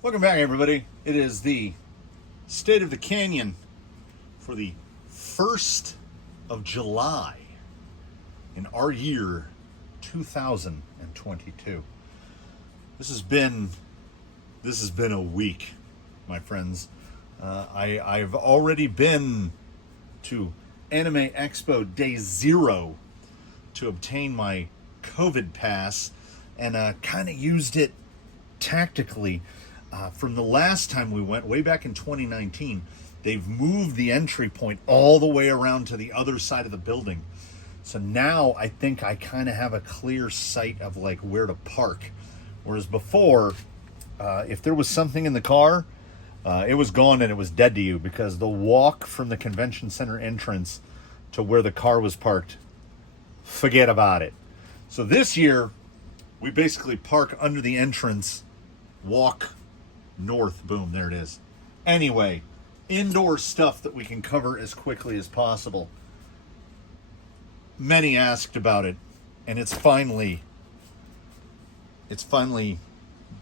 Welcome back, everybody. It is the State of the Canyon for the 1st of July in our year 2022. This has been a week, my friends. I've already been to Anime Expo Day 0 to obtain my COVID pass and kind of used it tactically. From the last time we went, way back in 2019, they've moved the entry point all the way around to the other side of the building. So now I think I kind of have a clear sight of like where to park. Whereas before, if there was something in the car, it was gone and it was dead to you, because the walk from the convention center entrance to where the car was parked, forget about it. So this year, we basically park under the entrance, walk north, boom, there it is. Anyway, indoor stuff that we can cover as quickly as possible. Many asked about it, and it's finally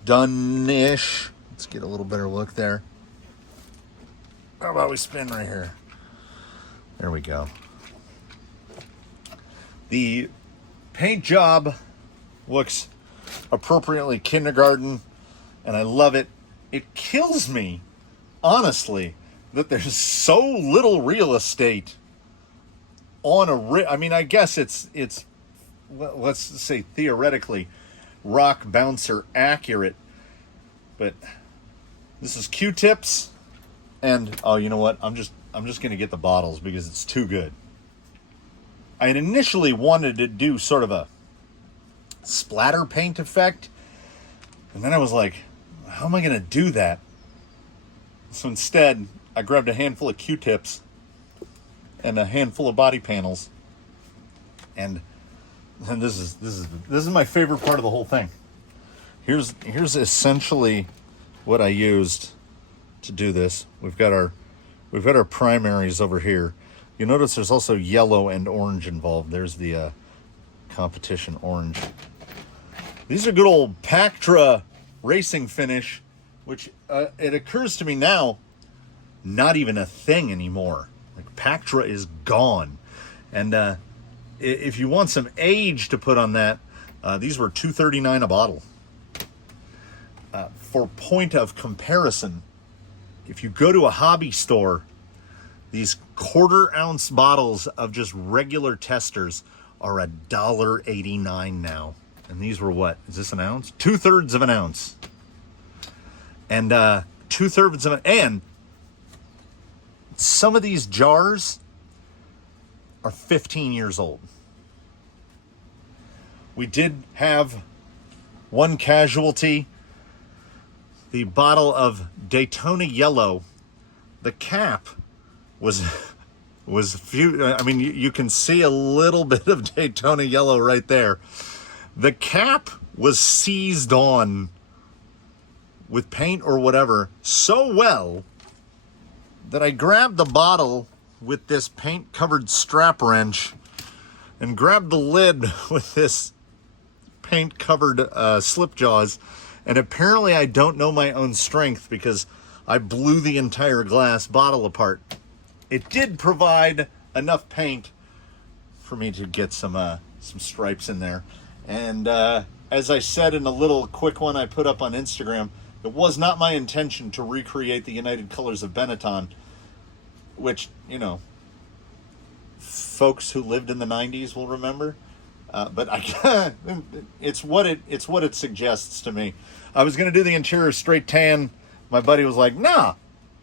done-ish. Let's get a little better look there. How about we spin right here? There we go. The paint job looks appropriately kindergarten, and I love it. It kills me, honestly, that there's so little real estate on I guess it's let's say theoretically rock bouncer accurate, but this is Q-tips, and oh, you know what? I'm just gonna get the bottles because it's too good. I had initially wanted to do sort of a splatter paint effect, and then I was like, how am I going to do that? So instead, I grabbed a handful of Q-tips and a handful of body panels, and this is my favorite part of the whole thing. Here's essentially what I used to do this. We've got our primaries over here. You notice there's also yellow and orange involved. There's the competition orange. These are good old Pactra racing finish, which it occurs to me now, not even a thing anymore. Like, Pactra is gone. And if you want some age to put on that, these were $2.39 a bottle. For point of comparison, if you go to a hobby store, these quarter-ounce bottles of just regular testers are $1.89 now. And these were what? Is this an ounce? 2/3 of an ounce. And 2/3 of an... And some of these jars are 15 years old. We did have one casualty. The bottle of Daytona Yellow, the cap was few... I mean, you can see a little bit of Daytona Yellow right there. The cap was seized on with paint or whatever so well that I grabbed the bottle with this paint-covered strap wrench and grabbed the lid with this paint-covered slip jaws. And apparently I don't know my own strength because I blew the entire glass bottle apart. It did provide enough paint for me to get some stripes in there. And as I said in a little quick one I put up on Instagram, it was not my intention to recreate the United Colors of Benetton, which, you know, folks who lived in the 90s will remember. But it's what it suggests to me. I was going to do the interior straight tan. My buddy was like, "Nah,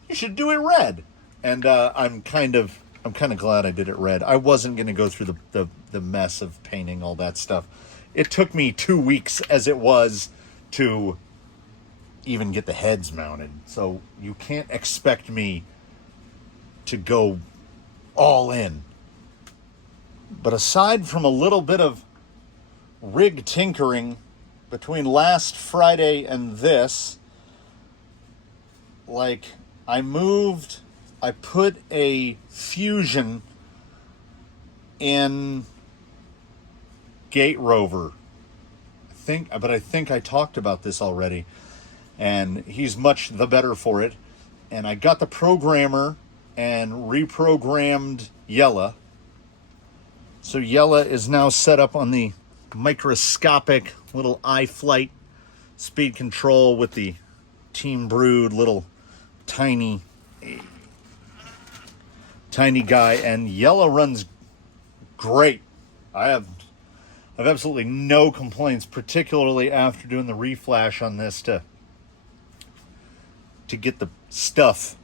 you should do it red." And I'm kind of glad I did it red. I wasn't going to go through the mess of painting all that stuff. It took me 2 weeks as it was to even get the heads mounted. So you can't expect me to go all in. But aside from a little bit of rig tinkering between last Friday and this, like, I put a fusion in Gate Rover. I think I talked about this already. and he's much the better for it. And I got the programmer and reprogrammed Yella. So Yella is now set up on the microscopic little iFlight speed control with the Team Brood little tiny guy, and Yella runs great. I have absolutely no complaints, particularly after doing the reflash on this to get the stuff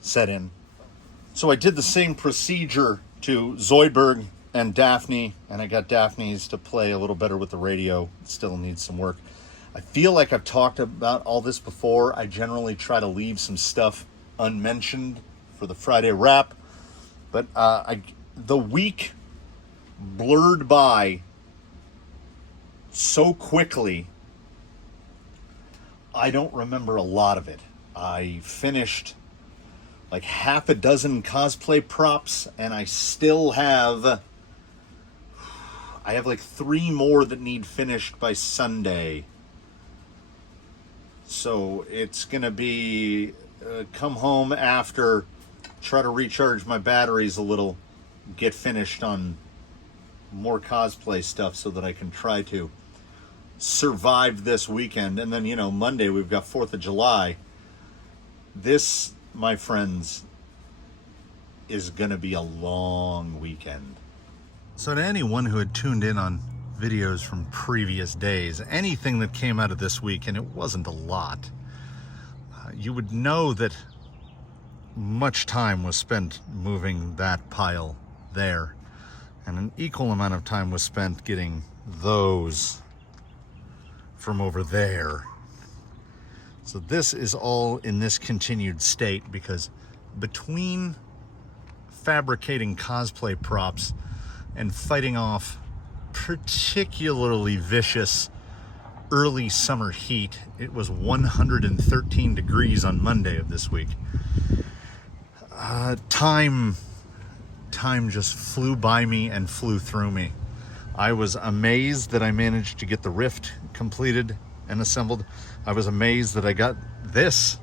set in. So I did the same procedure to Zoidberg and Daphne, and I got Daphne's to play a little better with the radio. It still needs some work. I feel like I've talked about all this before. I generally try to leave some stuff unmentioned for the Friday wrap, but the week blurred by so quickly, I don't remember a lot of it. I finished like half a dozen cosplay props, and I still have like 3 more that need finished by Sunday. So it's gonna be come home after, try to recharge my batteries a little, get finished on more cosplay stuff so that I can try to survive this weekend. And then, Monday we've got 4th of July. This, my friends, is gonna be a long weekend. So to anyone who had tuned in on videos from previous days, anything that came out of this week, and it wasn't a lot, you would know that much time was spent moving that pile there, and an equal amount of time was spent getting those from over there. So this is all in this continued state because between fabricating cosplay props and fighting off particularly vicious early summer heat, it was 113 degrees on Monday of this week. Time just flew by me and flew through me. I was amazed that I managed to get the Rift completed and assembled. I was amazed that I got this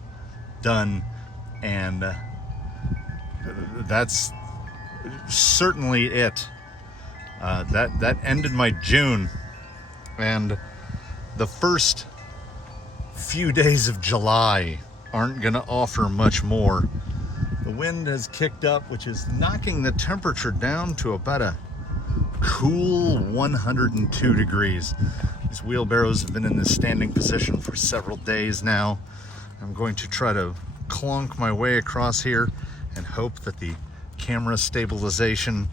done, and that's certainly it. That ended my June, and the first few days of July aren't gonna offer much more. The wind has kicked up, which is knocking the temperature down to about a cool 102 degrees. These wheelbarrows have been in this standing position for several days now. I'm going to try to clonk my way across here and hope that the camera stabilization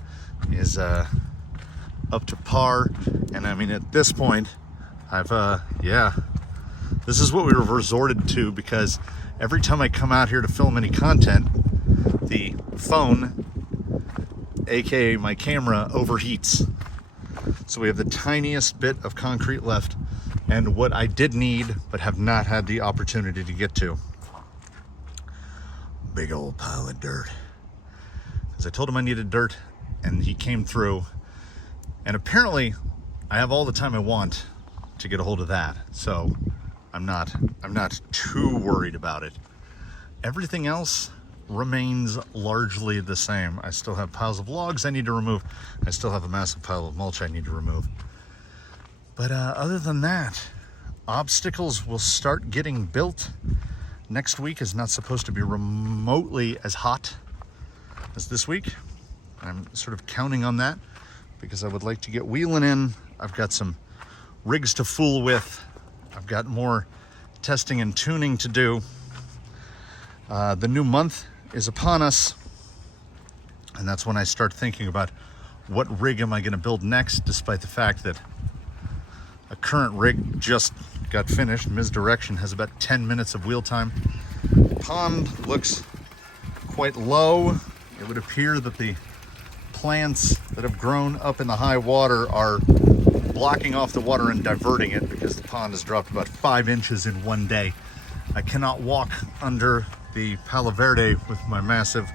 is up to par. And I mean, at this point, this is what we were resorted to, because every time I come out here to film any content, the phone, aka my camera, overheats. So we have the tiniest bit of concrete left, and what I did need but have not had the opportunity to get to. Big old pile of dirt. Because I told him I needed dirt, and he came through. And apparently I have all the time I want to get a hold of that. So I'm not too worried about it. Everything else remains largely the same. I still have piles of logs I need to remove. I still have a massive pile of mulch I need to remove. But other than that, obstacles will start getting built. Next week is not supposed to be remotely as hot as this week. I'm sort of counting on that because I would like to get wheeling in. I've got some rigs to fool with. I've got more testing and tuning to do. The new month is upon us, and that's when I start thinking about what rig am I going to build next, despite the fact that a current rig just got finished. Misdirection has about 10 minutes of wheel time. The pond looks quite low. It would appear that the plants that have grown up in the high water are blocking off the water and diverting it, because the pond has dropped about 5 inches in one day. I cannot walk under the Palo Verde with my massive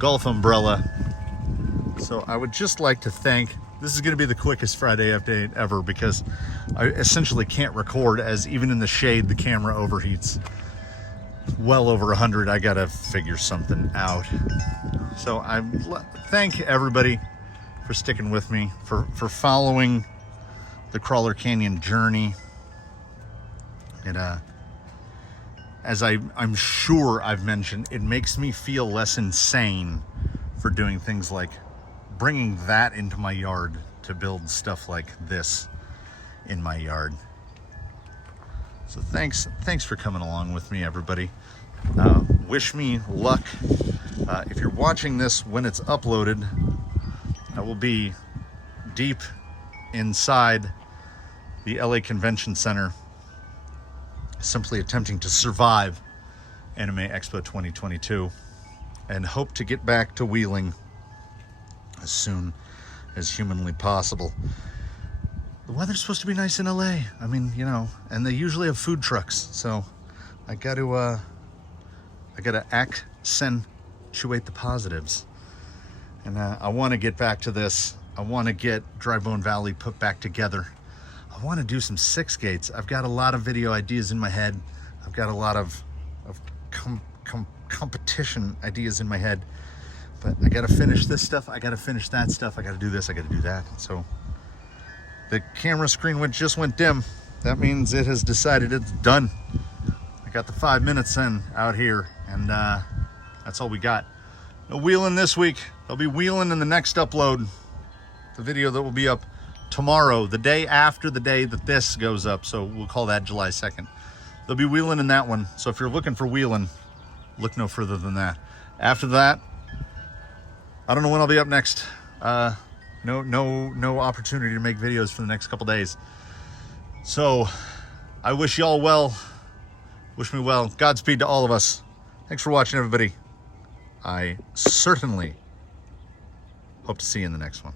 golf umbrella. So I would just like to thank This is going to be the quickest Friday update ever because I essentially can't record, as even in the shade the camera overheats. Well over 100. I gotta figure something out. So I thank everybody for sticking with me, for following the Crawler Canyon journey. And as I'm sure I've mentioned, it makes me feel less insane for doing things like bringing that into my yard to build stuff like this in my yard. So thanks for coming along with me, everybody. Wish me luck. If you're watching this when it's uploaded, I will be deep inside the LA Convention Center, simply attempting to survive Anime Expo 2022, and hope to get back to wheeling as soon as humanly possible. The weather's supposed to be nice in LA. I mean, you know, and they usually have food trucks, so I gotta accentuate the positives. And I want to get back to this. I want to get Dry Bone Valley put back together. I want to do some six gates. I've got a lot of video ideas in my head. I've got a lot of competition ideas in my head. But I got to finish this stuff. I got to finish that stuff. I got to do this. I got to do that. So the camera screen just went dim. That means it has decided it's done. I got the 5 minutes in out here, and that's all we got. No wheeling this week. I'll be wheeling in the next upload. The video that will be up tomorrow, the day after the day that this goes up. So we'll call that July 2nd. They'll be wheeling in that one. So if you're looking for wheeling, look no further than that. After that, I don't know when I'll be up next. No opportunity to make videos for the next couple days. So I wish y'all well. Wish me well. Godspeed to all of us. Thanks for watching, everybody. I certainly hope to see you in the next one.